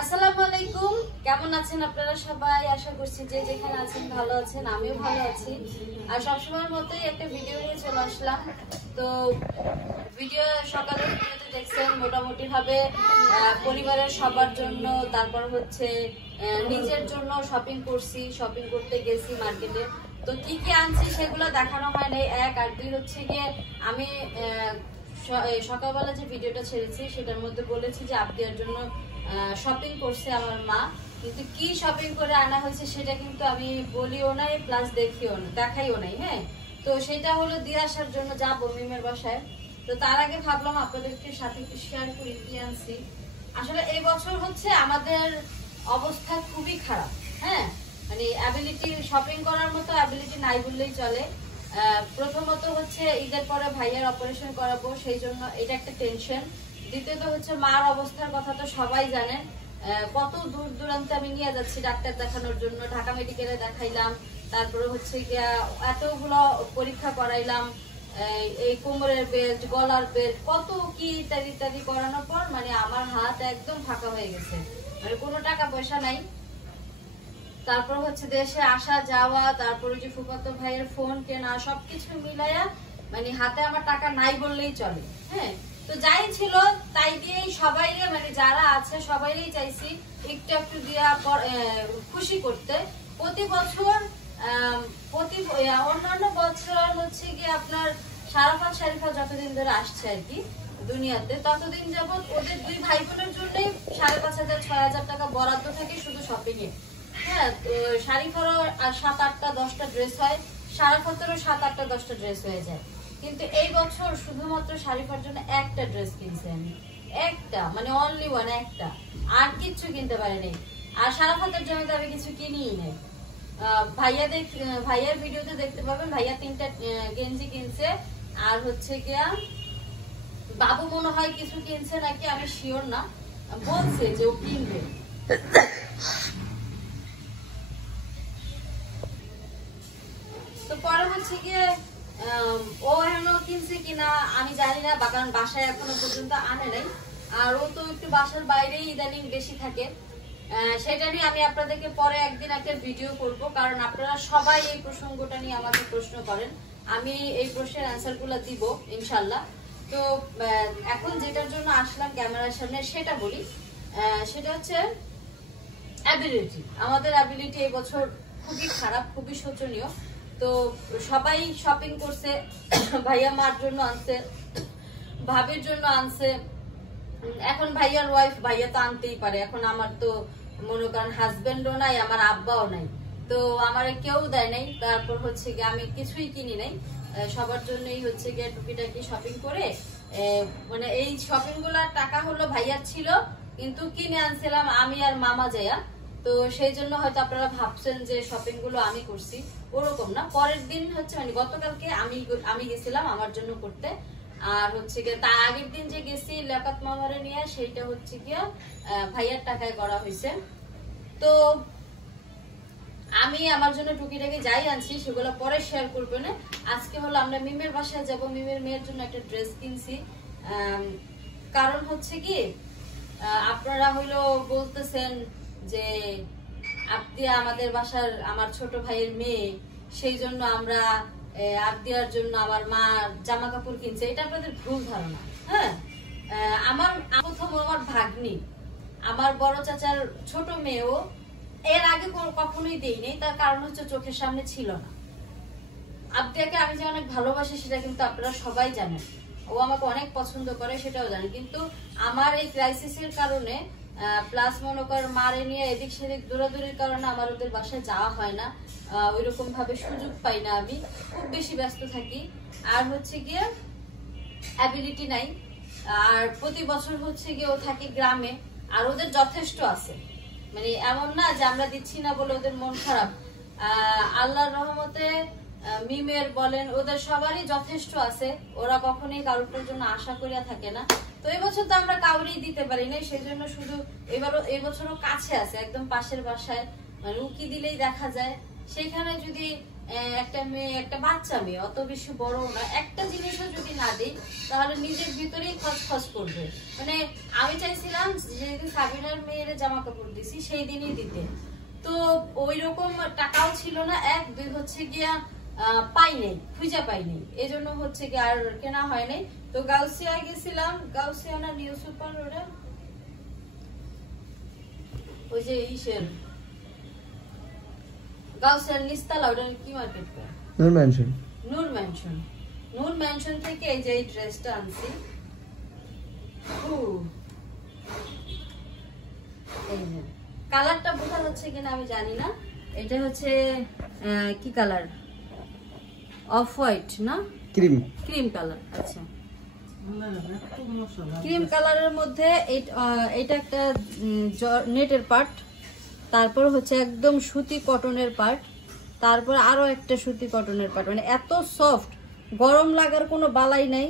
আসসালামু আলাইকুম, কেমন আছেন আপনারা সবাই? আশা করছি যে যেখানে আছেন ভালো আছেন, আমিও ভালো আছি। আর সবসময়ের মতোই একটা ভিডিও নিয়ে চলে আসলাম। তো ভিডিও সকালের ভিডিওতে দেখছেন মোটামুটি ভাবে পরিবারের সবার জন্য, তারপর হচ্ছে নিজের জন্য শপিং করছি, শপিং করতে গেছি মার্কেটে। তো কি কি আনছি সেগুলো দেখানো হয় নাই, এক। আর দুই হচ্ছে গিয়ে আমি সকালবেলা যে ভিডিওটা ছেড়েছি সেটার মধ্যে বলেছি যে আবদিয়ার জন্য শপিং করছে আমার মা, কিন্তু কি শপিং করে আনা হয়েছে সেটা কিন্তু আমি বলিও নাই, প্লাস দেখাইও নাই। হ্যাঁ, তো সেটা হলো দিয়ে আসার জন্য যাবো মিমের বাসায়। তো তার আগে ভাবলাম আপনাদেরকে সাথে একটু শেয়ার করি কি আনছি। আসলে এই বছর হচ্ছে আমাদের অবস্থা খুবই খারাপ। হ্যাঁ, মানে অ্যাবিলিটি, শপিং করার মতো অ্যাবিলিটি নাই বললেই চলে। প্রথমত হচ্ছে ঈদের পরে ভাইয়ের অপারেশন করাবো, সেই জন্য এটা একটা টেনশন। দ্বিতীয়ত হচ্ছে মার অবস্থার কথা তো সবাই জানেন, কত দূর দূরান্তে আমি নিয়ে যাচ্ছি ডাক্তার দেখানোর জন্য। ঢাকা মেডিকেলে দেখাইলাম, তারপরে হচ্ছে গিয়া এতগুলো পরীক্ষা করাইলাম, এই কোমরের বেল্ট, গলার বেল্ট, কত কি ইত্যাদি ইত্যাদি করানোর পর মানে আমার হাত একদম ফাঁকা হয়ে গেছে, মানে কোনো টাকা পয়সা নাই। তারপর হচ্ছে দেশে আসা যাওয়া, তারপরে যে ফুফাতো ভাইয়ের ফোন কেনা, সবকিছু মিলাইয়া মানে হাতে আমার টাকা নাই বললেই চলে। হ্যাঁ, তো যাই ছিল তাই দিয়েই সবাই, মানে যারা আছে সবাইই চাইছি একটু একটু দিয়া খুশি করতে। প্রতি বছর অন্যান্য বছর হচ্ছে কি আপনার শারিফা যতদিন ধরে আসছে আর কি দুনিয়াতে, ততদিন যাবত ওদের দুই ভাই বোনের জন্যই 5,500-6,000 টাকা বরাদ্দ থাকে শুধু শপিং এ। হ্যাঁ, শারিফারও 7-8-10টা ড্রেস হয়, শারাফাতেরও 7-8-10টা ড্রেস হয়ে যায়। কিন্তু এই বছর শুধুমাত্র শারিফার জন্য একটা ড্রেস কিনছি আমি, একটা, মানে অনলি ওয়ান, একটা, আর কিচ্ছু কিনতে পারিনি। আর শারাফাতের জন্য তো আমি কিছু কিনিই নাই। ভাইয়ার ভিডিওতে দেখতে পাবেন ভাইয়া 3টা গেঞ্জি কিনছে, আর হচ্ছে গিয়া বাবু মনে হয় কিছু কিনছে নাকি, আমি শিওর না, বলছে যে ও কিনবে। তো পরে হচ্ছে গিয়ে ও এখনো কিনছে কিনা আমি জানি না, কারণ বাসায় এখনো পর্যন্ত আনে নাই। আর ও তো একটু বাসার বাইরেই ইদানিং বেশি থাকে। সেটা নিয়ে আমি আপনাদেরকে পরে একদিন একটা ভিডিও করব, কারণ আপনারা সবাই এই প্রসঙ্গটা নিয়ে আমাকে প্রশ্ন করেন, আমি এই প্রশ্নের অ্যান্সার গুলো দিব ইনশাল্লাহ। তো এখন যেটার জন্য আসলাম ক্যামেরার সামনে সেটা বলি, সেটা হচ্ছে অ্যাবিলিটি। আমাদের অ্যাবিলিটি এই বছর খুবই খারাপ, খুবই শোচনীয়। তো সবাই শপিং করছে, ভাইয়া মার জন্য আনছে, ভাবির জন্য আনছে। এখন ভাইয়ার ওয়াইফ, ভাইয়া তো আনতেই পারে। এখন আমার তো মনে করেন হাজবেন্ডও নাই, আমার আব্বাও নাই, তো আমার কেউ দেয় নাই। তারপর হচ্ছে গিয়ে আমি কিছুই কিনি নাই, সবার জন্যই হচ্ছে গিয়ে টুকিটাকি শপিং করে, মানে এই শপিং গুলার টাকা হলো ভাইয়ার ছিল, কিন্তু কিনে আনছিলাম আমি আর মামা যাইয়া। তো সেই জন্য হয়তো আপনারা ভাবছেন যে শপিং গুলো আমি করছি, ওরকম না। পরের দিন হচ্ছে মানে গতকালকে আমি গেছিলাম আমার জন্য করতে, আর হচ্ছে গিয়ে তার আগের দিন যে গেছি লেকাত মামারে নিয়ে, সেইটা হচ্ছে গিয়ে ভাইয়ার টাকায় করা হয়েছে। তো আমি আমার জন্য টুকিটাকি যাই আনছি সেগুলো পরে শেয়ার করবো না। আজকে হলো আমরা মিমের বাসায় যাব, মিমের মেয়ের জন্য একটা ড্রেস কিনছি। কারণ হচ্ছে কি, আপনারা হইলো বলতেছেন যে আবদিয়া আমাদের বাসার আমার ছোট ভাইয়ের মেয়ে, সেই জন্য আমরা আবদিয়ার জন্য আমার মা জামা কাপড় কিনছে। এটা আপনাদের ভুল ধারণা। হ্যাঁ, আমার প্রথম আমার ভাগ্নি, আমার বড় চাচার ছোট মেয়েও এর আগে কখনোই দেই নেই, তার কারণ হচ্ছে চোখের সামনে ছিল না। আবদিয়াকে আমি যে অনেক ভালোবাসি সেটা কিন্তু আপনারা সবাই জানেন, ও আমাকে অনেক পছন্দ করে সেটাও জানেন। কিন্তু আমার এই ক্রাইসিসের কারণে, প্লাস মনে কর মারে নিয়ে এদিক সেদিক দৌড়াদৌড়ির কারণে আমার ওদের বাসায় যাওয়া হয় না, ওইরকম ভাবে সুযোগ পাই না, আমি খুব বেশি ব্যস্ত থাকি। আর হচ্ছে গিয়ে অ্যাবিলিটি নাই। আর প্রতি বছর হচ্ছে গিয়ে ও থাকে গ্রামে, আর ওদের যথেষ্ট আছে, মানে এমন না যে আমরা দিচ্ছি না বলে ওদের মন খারাপ। আল্লাহর রহমতে মিমের বলেন ওদের সবারই যথেষ্ট আছে, ওরা কখনোই কারোর জন্য আশা করিয়া থাকে না। তো এই বছর তো আমরা কাউরি দিতে পারি না, সেই জন্য শুধু এই বছরও কাছে আছে, একদম পাশের বাসায়, মানে উকি দিলেই দেখা যায়। সেইখানে যদি একটা মেয়ে, একটা বাচ্চা মেয়ে, অত বেশি বড় না, একটা জিনিসও যদি না দিই তাহলে নিজের ভিতরেই খসখস করবে। মানে আমি চাইছিলাম যেদিন সাবিনার মেয়ের জামা কাপড় দিছি সেই দিনই দিতে, তো ওই রকম টাকাও ছিল না, এক দুই হচ্ছে গিয়া পাই নাই, খুঁজে পাই নাই, এই জন্য হচ্ছে গিয়ে আর কেনা হয় নাই। তো গাউসিয়া গেছিলাম, গাউসিয়া না নিউ সুপার রোডে, ওই যে ইসের গাউসিয়ার নিস্তালা, ওটা কি মার্কেট? নূর ম্যানশন। নূর ম্যানশন, নূর ম্যানশন থেকে এই যে এই ড্রেসটা আনছি। এই যে কালারটা বোঝা যাচ্ছে কিনা আমি জানি না, এটা হচ্ছে কি কালার? অফ হোয়াইট না ক্রিম, ক্রিম কালার। আচ্ছা, ক্রিম কালারের মধ্যে এটা একটা নেটের পার্ট, তারপর হচ্ছে একদম সুতি কটনের পার্ট, তারপর আরো একটা সুতি কটনের পার্ট, মানে এত সফট, গরম লাগার কোনো বালাই নাই।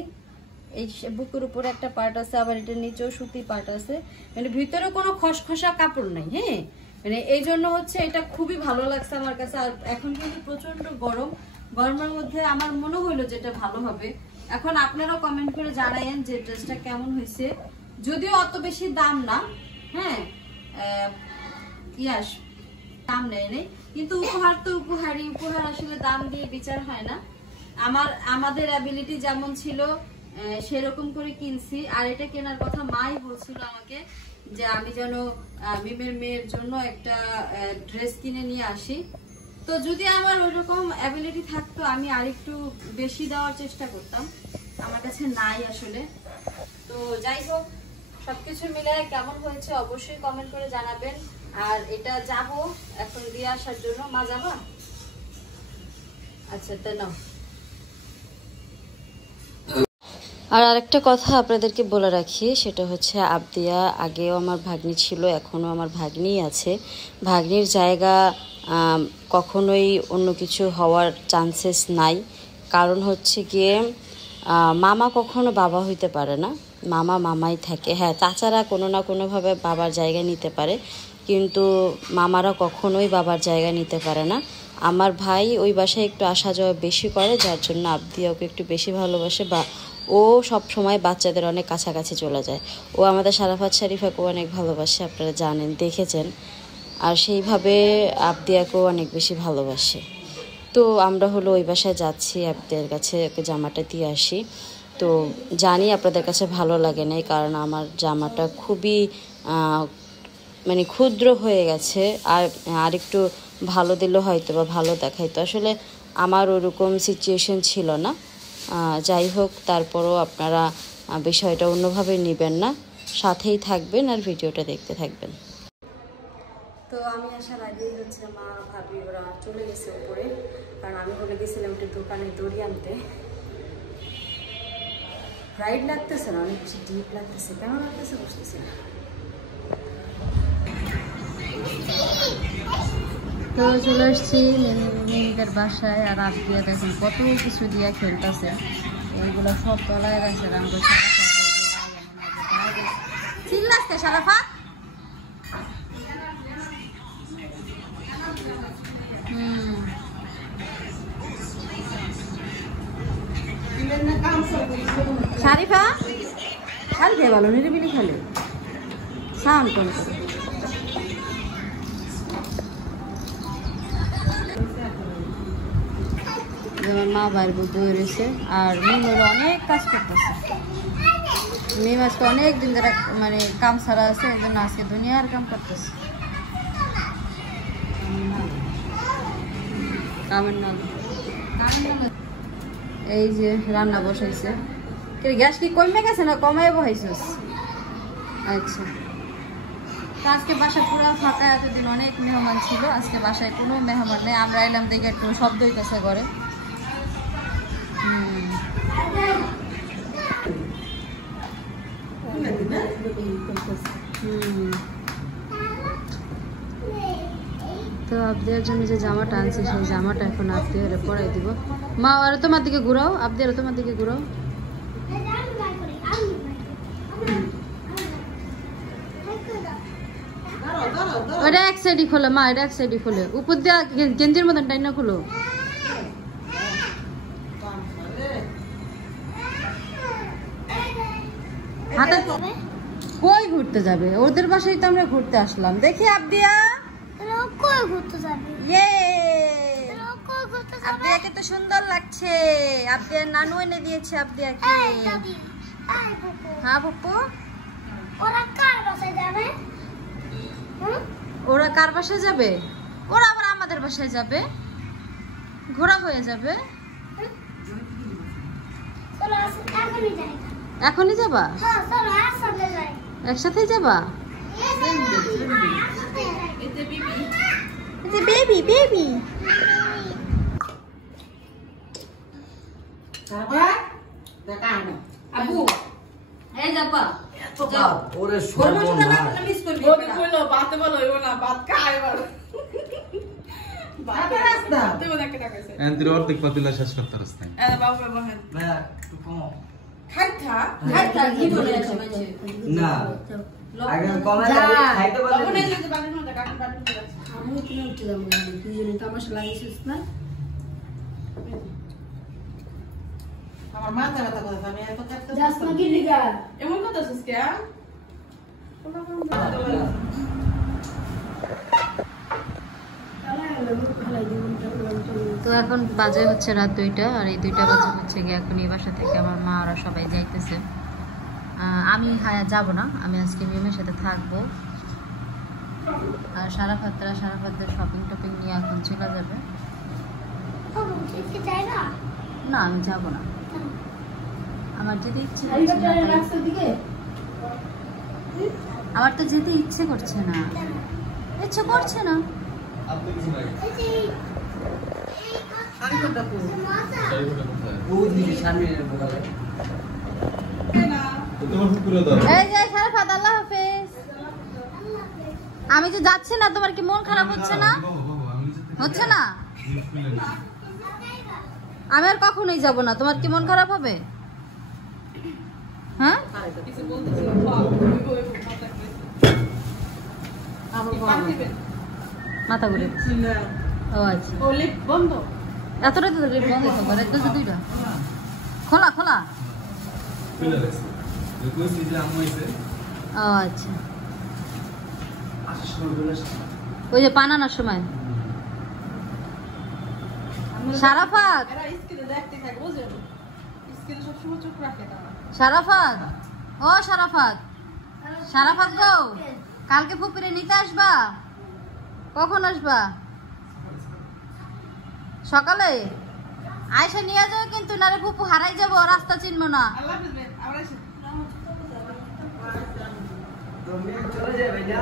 এই বুকের উপরে একটা পার্ট আছে, আবার এটার নিচেও সুতি পার্ট আছে, মানে ভিতরে কোনো খসখসা কাপড় নাই। হ্যাঁ, মানে এই জন্য হচ্ছে এটা খুবই ভালো লাগছে আমার কাছে। আর এখন কিন্তু প্রচন্ড গরম, গরমের মধ্যে আমার মনে হইলো যেটা ভালো হবে। এখন আপনারাও কমেন্ট করে জানায়েন যে ড্রেসটা কেমন হয়েছে, যদিও অত বেশি দাম না। হ্যাঁ, ইয়াস দাম নেই, কিন্তু উপহার তো উপহারই, উপহার আসলে দাম দিয়ে বিচার হয় না। আমাদের অ্যাবিলিটি যেমন ছিল সেরকম করে কিনছি। আর এটা কেনার কথা মাই বলছিল আমাকে যে আমি যেন মিমের মেয়ের জন্য একটা ড্রেস কিনে নিয়ে আসি। তো যদি আমার ওইরকম অ্যাবিলিটি থাকতো আমি আরেকটু বেশি দেওয়ার চেষ্টা করতাম, আমার কাছে নাই আসলে। তো যাই হোক, সবকিছু মিলে কেমন হয়েছে অবশ্যই কমেন্ট করে জানাবেন। আর এটা যাব এখন দিয়ে আসার জন্য। মা যাবা? আচ্ছা, তা নাও। আর আরেকটা কথা আপনাদেরকে বলে রাখি, সেটা হচ্ছে আবদিয়া আগেও আমার ভাগ্নি ছিল, এখনও আমার ভাগ্নিই আছে। ভাগ্নির জায়গা কখনোই অন্য কিছু হওয়ার চান্সেস নাই। কারণ হচ্ছে গিয়ে মামা কখনো বাবা হইতে পারে না, মামা মামাই থাকে। হ্যাঁ, চাচারা কোনো না কোনোভাবে বাবার জায়গা নিতে পারে, কিন্তু মামারা কখনোই বাবার জায়গা নিতে পারে না। আমার ভাই ওই বাসায় একটু আসা যাওয়া বেশি করে, যার জন্য আবদিয়া ওকে একটু বেশি ভালোবাসে, বা ও সব সময় বাচ্চাদের অনেক কাছাকাছি চলে যায়। ও আমাদের সারাফাত শরীফাকেও অনেক ভালোবাসে, আপনারা জানেন, দেখেছেন। আর সেইভাবে আবদিয়াকেও অনেক বেশি ভালোবাসে। তো আমরা হলো ওই বাসায় যাচ্ছি, আবদিয়ার কাছে ওকে জামাটা দিয়ে আসি। তো জানি আপনাদের কাছে ভালো লাগে না, কারণ আমার জামাটা খুবই মানে ক্ষুদ্র হয়ে গেছে। আর একটু ভালো দিলে হয়তো বা ভালো দেখাইতো, আসলে আমার ওরকম সিচুয়েশন ছিল না। যাই হোক, তারপরও আপনারা বিষয়টা অন্যভাবে নেবেন না, সাথেই থাকবেন আর ভিডিওটা দেখতে থাকবেন। তো আমি আসার আগেই হচ্ছে মা ভাবি ওরা চলে গেছে উপরে, কারণ আমি বলে গেছিলাম একটু দোকানে দড়ি আনতে। ব্রাইট লাগতেছে না, অনেক বেশি ডিপ লাগতেছে, কেমন লাগতেছে বুঝতেছি না। তো চলে আসছি মেয়েদের বাসায়, আর আবদিয়া দেখেন কত কিছু দিয়ে খেলতেছে, এইগুলো সব তলায় গেছে। চিল্লাচ্ছে সারাফা। শারিফা খেলতে ভালো, নিরিবিলি খেলে, সাউন্ড কম করে। যেমন মা বাইরে বই রয়েছে, আর মিম হলো অনেক কাজ করতেছে। মিম আজকে অনেক দিন ধরে মানে কাম ছাড়া আছে, এই জন্য আজকে দুনিয়ার কাম করতেছে। এই যে রান্না বসাইছে, গ্যাস কি কমে গেছে না কমাই বসাইছিস? আচ্ছা, আজকে বাসা পুরো ফাঁকা, এতদিন অনেক মেহমান ছিল, আজকে বাসায় কোনো মেহমান নেই। আমরা এলাম দেখে একটু শব্দ হইতেছে ঘরে। তো আবদিয়ার জন্য যে জামাটা আনছি সেই জামাটা এখন আবদিয়ার পরাই দিব। মা আর তোমার দিকে ঘুরাও, আবদিয়ার তোমার দিকে ঘুরাও। ওটা এক সাইডই খোলো মা, এটা এক সাইডই খোলে, উপর দিয়ে গেঞ্জির মতন টাইনা খোলো। হাতে কই ঘুরতে যাবে? ওদের বাসায় তো আমরা ঘুরতে আসলাম। দেখি আবদিয়া কই ঘুরতে যাবে? ইয়ে কই ঘুরতে যাবে? আবদিয়াকে তো সুন্দর লাগছে। আবদিয়ার নানু এনে দিয়েছে আবদিয়াকে। এই দাদি, এই পুপু, হ্যাঁ পপ্পু, ওরা কার বাসায় যাবে? ওরা কার বাসায় যাবে? ওরা আবার আমাদের বাসায় যাবে, ঘোরা হয়ে যাবে। চলো এখনই যাই। এখনই যাবা? হ্যাঁ চলো একসাথে যাই। একসাথেই যাবা? বেবি বেবি আবু এই যাবা যাও ওরে মিস করবি বলো বাতে বলো না বাত খায় বলো এন্দ্র অর্ধেক পাতিলা শেষ করতে রাস্তায় বাবা বহেন ভাইয়া একটু কমাও। খাইতা খাইতা কি বলে আছে মানে না আগে কমাই যা। খাইতে তখন পারলে এই যে বাড়ির মধ্যে কাটি বাড়ি মধ্যে আছে আমি কিনে উঠে যাবো না, দুজনে তামাশা লাগিয়েছিস না? আমার মাথা ব্যথা করে আমি এত কাটতে যাস না কি লিগা? এমন কথা আছে কে তো এখন বাজে হচ্ছে রাত 2টা, আর এই 2টা বাজে হচ্ছে গিয়ে এখন এই বাসা থেকে আমার মা ওরা সবাই যাইতেছে। আমি যাব না, আমি আজকে মিমের সাথে থাকবো। আর সারাফাতদের শপিং টপিং নিয়ে এখন চলে যাবে। কি যাই না? না আমি যাব না, আমার যেতে ইচ্ছে করছে না। রাস্তার দিকে আমার তো যেতে ইচ্ছে করছে না, ইচ্ছে করছে না। এই যে আমি কোনটা কো মাথা ওই দিকে সামনে বলে না তোমার পুকুরে দাও এই যে সারাফাত, আল্লাহ হাফেজ। আমি তো যাচ্ছি না, তোমার কি মন খারাপ হচ্ছে না? হচ্ছে না? আমি আর কখনোই যাব না, তোমার কি মন খারাপ হবে? হ্যাঁ কিছু বলতেছি মাথা ঘুরে ও আচ্ছা, ও লিপ বন্ধ এত রাতে তো বন্ধ থাকবে, রাত 2টা খোলা খোলা। ও আচ্ছা, ওই যে পান আনার সময়। সারাফাত, এরা স্কিনে দেখতে থাকে বুঝছো স্কিনে সব সময় চোখ রাখে তারা সারাফাত, ও সারাফাত, সারাফাত গো, কালকে ফুপিরে নিতে আসবা? কখন আসবা? সকালে আয়সা নিয়ে যাও কিন্তু, নারে ফুপু হারাই যাবো, রাস্তা চিনবো না। আল্লাহ হাফেজ আমরা তুমি চলে যাবে না।